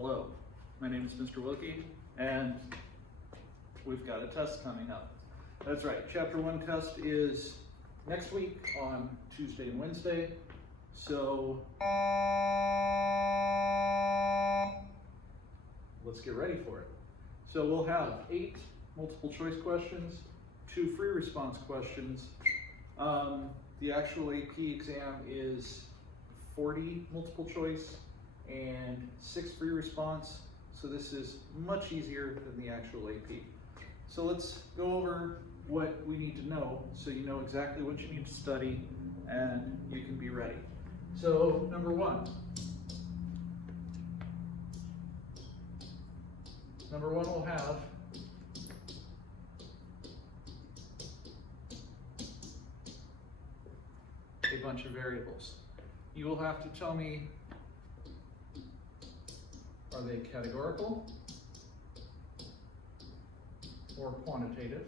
Hello, my name is Mr. Wilke, and we've got a test coming up. That's right, Chapter 1 test is next week on Tuesday and Wednesday, so let's get ready for it. So we'll have 8 multiple choice questions, 2 free response questions. The actual AP exam is 40 multiple choice and 6 free response. So this is much easier than the actual AP. So let's go over what we need to know so you know exactly what you need to study and you can be ready. So number 1. Number 1 will have a bunch of variables. You will have to tell me, are they categorical or quantitative?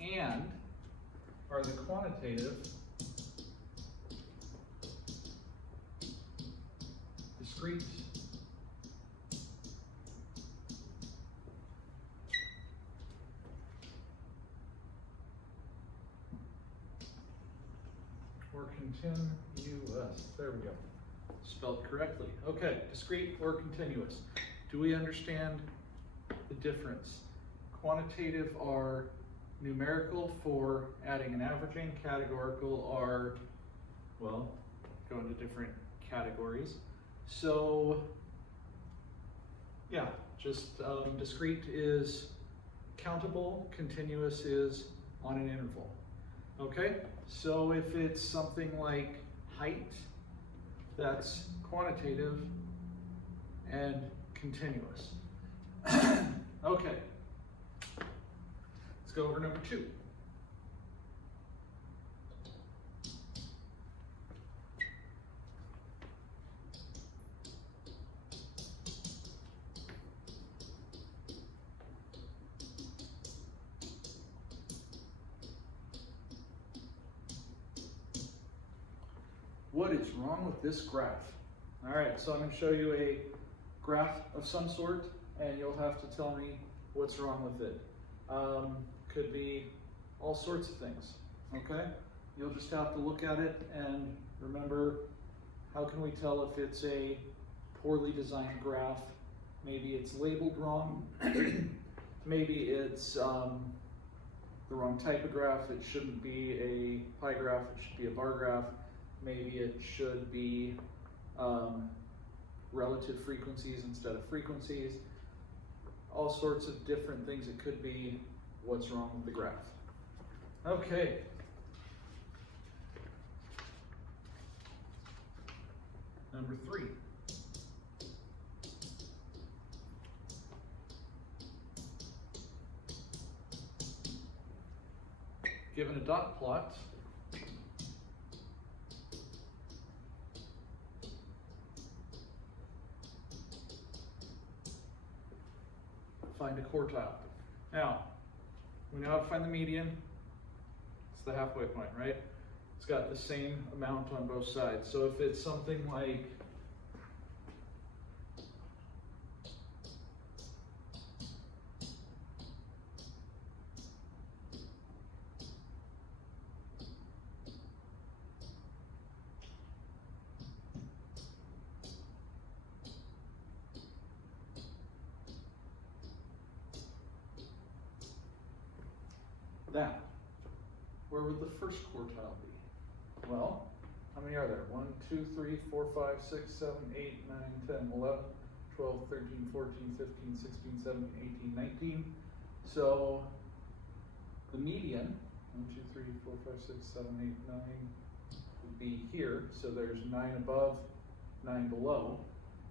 And are the quantitative discrete or continuous? There we go. Spelled correctly. Okay, discrete or continuous. Do we understand the difference? Quantitative are numerical for adding and averaging. Categorical are, well, go into different categories. So, yeah, just discrete is countable, continuous is on an interval. Okay, so if it's something like height, that's quantitative and continuous. Okay, let's go over number 2. What is wrong with this graph? All right, so I'm going to show you a graph of some sort, and you'll have to tell me what's wrong with it. Could be all sorts of things, okay? You'll just have to look at it and remember, how can we tell if it's a poorly designed graph? Maybe it's labeled wrong. Maybe it's the wrong type of graph. It shouldn't be a pie graph, it should be a bar graph. Maybe it should be relative frequencies instead of frequencies. All sorts of different things it could be. What's wrong with the graph? Okay. Number 3. Given a dot plot, find a quartile. Now, we know how to find the median. It's the halfway point, right? It's got the same amount on both sides. So if it's something like that, where would the first quartile be? Well, how many are there? 1, 2, 3, 4, 5, 6, 7, 8, 9, 10, 11, 12, 13, 14, 15, 16, 17, 18, 19. So the median, 1, 2, 3, 4, 5, 6, 7, 8, 9, would be here. So there's 9 above, 9 below,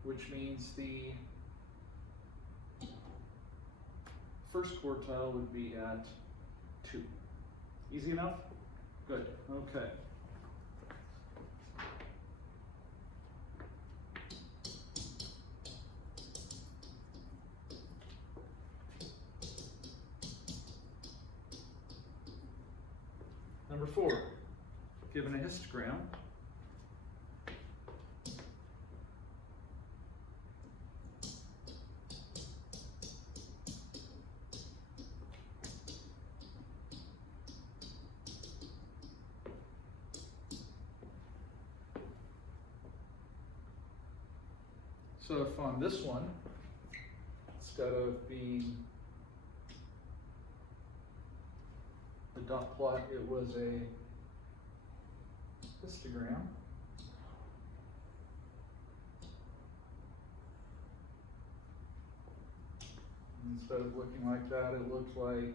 which means the first quartile would be at 2. Easy enough? Good. Okay. Number 4, given a histogram, So if on this one, instead of being the dot plot, it was a histogram, instead of looking like that, it looks like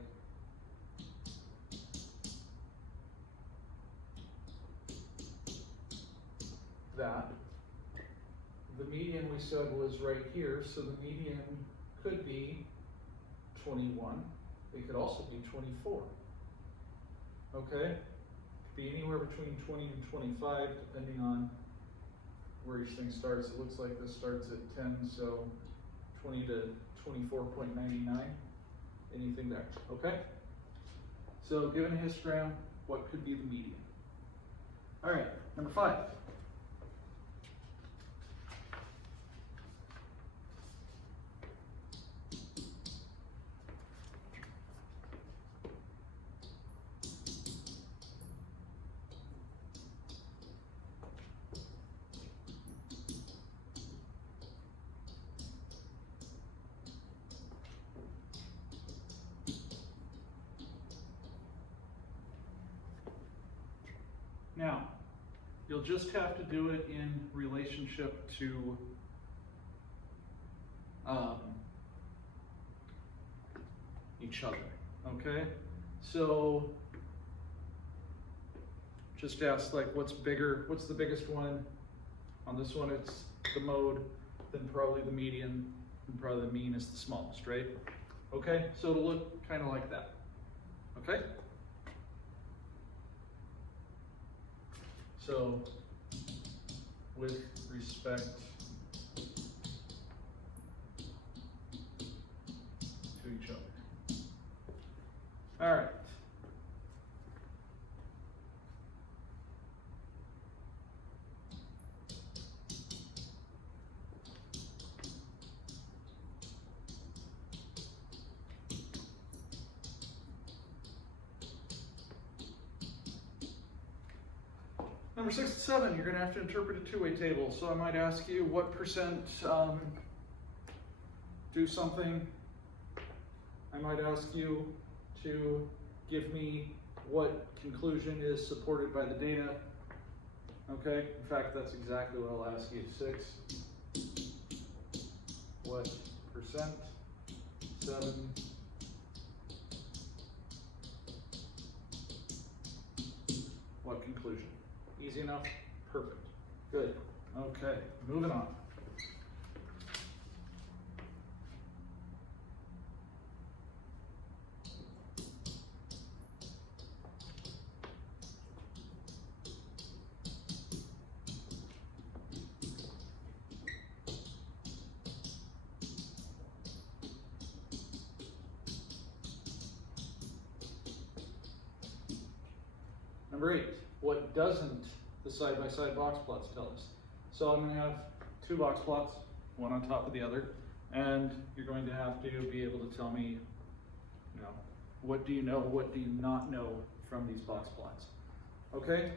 that. The median we said was right here, so the median could be 21. It could also be 24. Okay? It could be anywhere between 20 and 25, depending on where each thing starts. It looks like this starts at 10, so 20 to 24.99. Anything there. Okay? So given a histogram, what could be the median? All right, number 5. Now, you'll just have to do it in relationship to each other, okay? So, just ask like what's bigger, what's the biggest one? On this one it's the mode, then probably the median, and probably the mean is the smallest, right? Okay, so it'll look kind of like that, okay? So, with respect to each other. All right. Number 6 and 7, you're going to have to interpret a two-way table. So I might ask you what percent do something. I might ask you to give me what conclusion is supported by the data. Okay, in fact, that's exactly what I'll ask you. 6, what percent? 7, what conclusion? Easy enough? Perfect. Good. Okay, moving on. Number 8, what doesn't the side-by-side box plots tell us? So I'm going to have 2 box plots, one on top of the other, and you're going to have to be able to tell me, you know, what do you know, what do you not know from these box plots? Okay,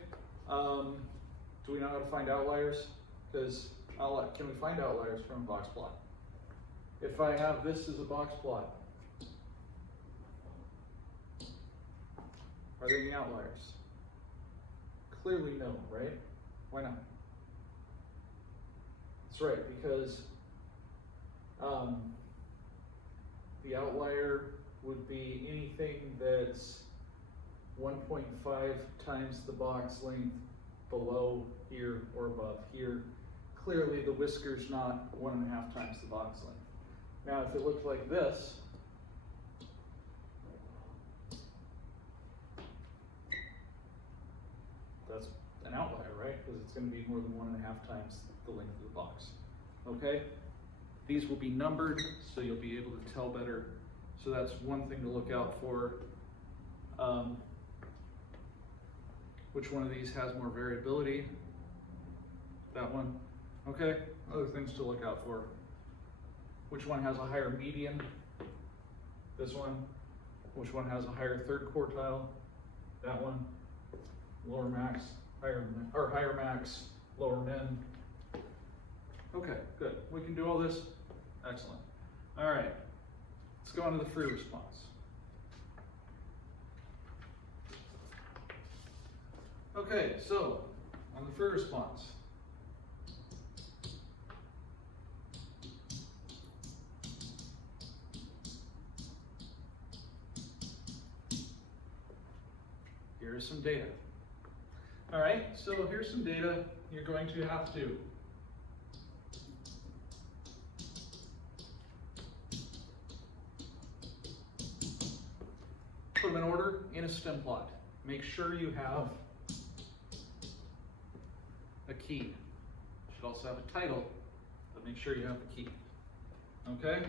do we know how to find outliers? Because can we find outliers from a box plot? If I have this as a box plot, are there any outliers? Clearly no, right? Why not? That's right, because the outlier would be anything that's 1.5 times the box length below here or above here. Clearly the whisker's not 1.5 times the box length. Now if it looked like this, that's an outlier, right? Because it's going to be more than 1.5 times the length of the box. Okay? These will be numbered, so you'll be able to tell better. So that's one thing to look out for. Which one of these has more variability? That one. Okay? Other things to look out for. Which one has a higher median? This one. Which one has a higher third quartile? That one. Lower max, higher max, lower min. Okay, good. We can do all this. Excellent. All right, let's go on to the free response. Okay, so on the free response, here's some data. All right, so here's some data you're going to have to put them in order in a stem plot. Make sure you have a key. You should also have a title, but make sure you have a key. Okay?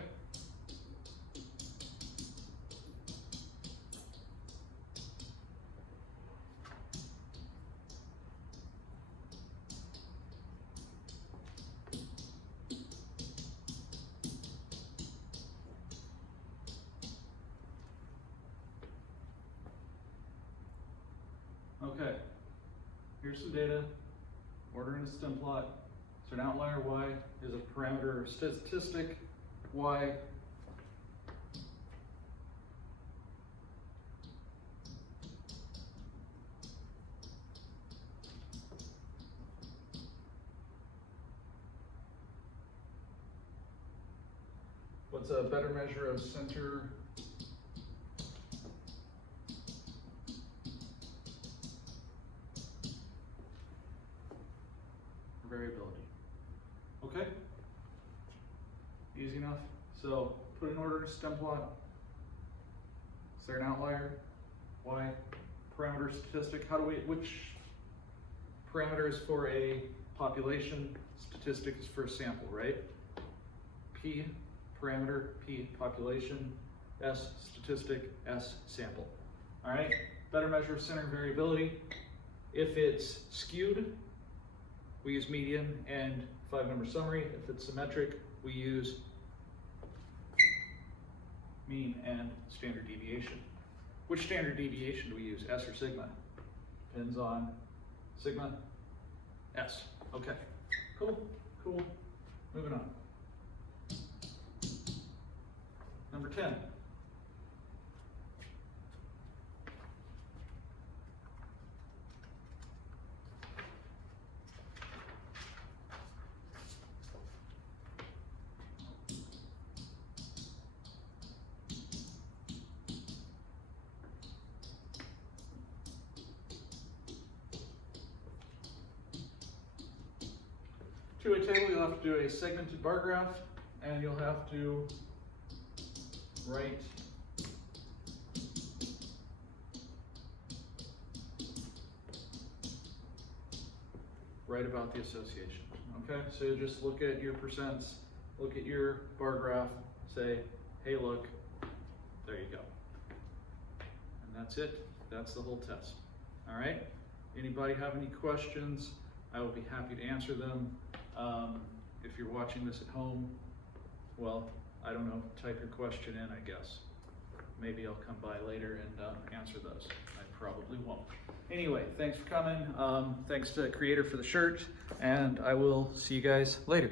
Okay, here's some data. Order in a stem plot. So an outlier Y is a parameter or statistic Y. What's a better measure of center variability? Okay? Easy enough. So put in order to stem plot. Is there an outlier? Y, parameter statistic. Which parameter is for a population? Statistic is for a sample, right? P, parameter, P, population, S, statistic, S, sample. All right? Better measure of center variability. If it's skewed, we use median and 5-number summary. If it's symmetric, we use mean and standard deviation. Which standard deviation do we use, S or sigma? Depends on sigma, S. Okay, cool. Moving on. Number 10. To a table, you'll have to do a segmented bar graph, and you'll have to write about the association. Okay, so just look at your percents, look at your bar graph, say, hey, look, there you go. And that's it. That's the whole test. All right. Anybody have any questions? I will be happy to answer them. If you're watching this at home, well, I don't know, type your question in, I guess. Maybe I'll come by later and answer those. I probably won't. Anyway, thanks for coming. Thanks to Creator for the shirt, and I will see you guys later.